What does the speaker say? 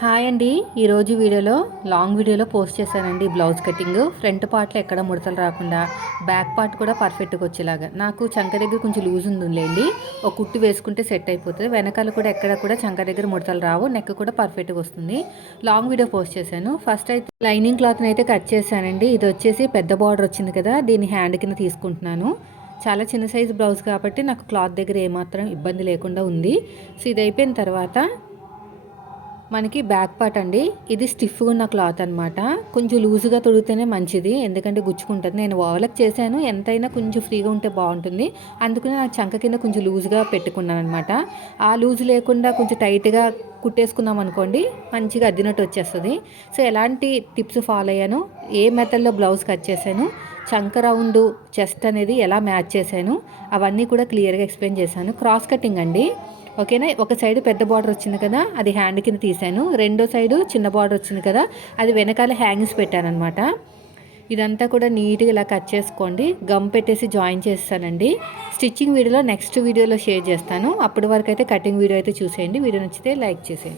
Hi అండి. ఈరోజు long వీడియోలో పోస్ట్ చేశానండి బ్లౌజ్ కటింగ్. ఫ్రంట్ పార్ట్లో ఎక్కడ ముడతలు రాకుండా, బ్యాక్ పార్ట్ కూడా పర్ఫెక్ట్గా వచ్చేలాగా. నాకు చంక దగ్గర కొంచెం లూజ్ ఉందిలేండి, ఒక కుట్టు వేసుకుంటే సెట్ అయిపోతుంది. వెనకాల కూడా ఎక్కడ కూడా చంక దగ్గర ముడతలు రావు, నెక్ కూడా పర్ఫెక్ట్గా వస్తుంది. లాంగ్ వీడియో పోస్ట్ చేశాను. ఫస్ట్ అయితే లైనింగ్ క్లాత్ని అయితే కట్ చేశానండి. ఇది వచ్చేసి పెద్ద బార్డర్ వచ్చింది కదా, దీన్ని హ్యాండ్ కింద తీసుకుంటున్నాను. చాలా చిన్న సైజు బ్లౌజ్ కాబట్టి నాకు క్లాత్ దగ్గర ఏమాత్రం ఇబ్బంది లేకుండా ఉంది. సో ఇది అయిపోయిన తర్వాత మనకి బ్యాక్ పార్ట్ అండి, ఇది స్టిఫ్గా ఉన్న క్లాత్ అనమాట. కొంచెం లూజుగా తొడిగితేనే మంచిది, ఎందుకంటే గుచ్చుకుంటుంది. నేను ఓవర్లాక్ చేశాను, ఎంతైనా కొంచెం ఫ్రీగా ఉంటే బాగుంటుంది. అందుకని నాకు చంక కింద కొంచెం లూజుగా పెట్టుకున్నాను అనమాట. ఆ లూజ్ లేకుండా కొంచెం టైట్గా కుట్టేసుకున్నాం అనుకోండి, మంచిగా అద్దినట్టు వచ్చేస్తుంది. సో ఎలాంటి టిప్స్ ఫాలో అయ్యాను, ఏ మెథడ్లో బ్లౌజ్ కట్ చేశాను, చంక రౌండ్ చెస్ట్ అనేది ఎలా మ్యాచ్ చేశాను, అవన్నీ కూడా క్లియర్గా ఎక్స్ప్లెయిన్ చేశాను. క్రాస్ కటింగ్ అండి, ఓకేనా. ఒక సైడ్ పెద్ద బార్డర్ వచ్చింది కదా, అది హ్యాండ్ కింద తీసాను. రెండో సైడు చిన్న బార్డర్ వచ్చింది కదా, అది వెనకాల హ్యాంగింగ్స్ పెట్టాను అనమాట. ఇదంతా కూడా నీట్గా ఇలా కట్ చేసుకోండి. గమ్ పెట్టేసి జాయిన్ చేస్తానండి. స్టిచ్చింగ్ వీడియోలో నెక్స్ట్ వీడియోలో షేర్ చేస్తాను. అప్పటి వరకు అయితే కటింగ్ వీడియో అయితే చూసేయండి. వీడియో నచ్చితే లైక్ చేసేయండి.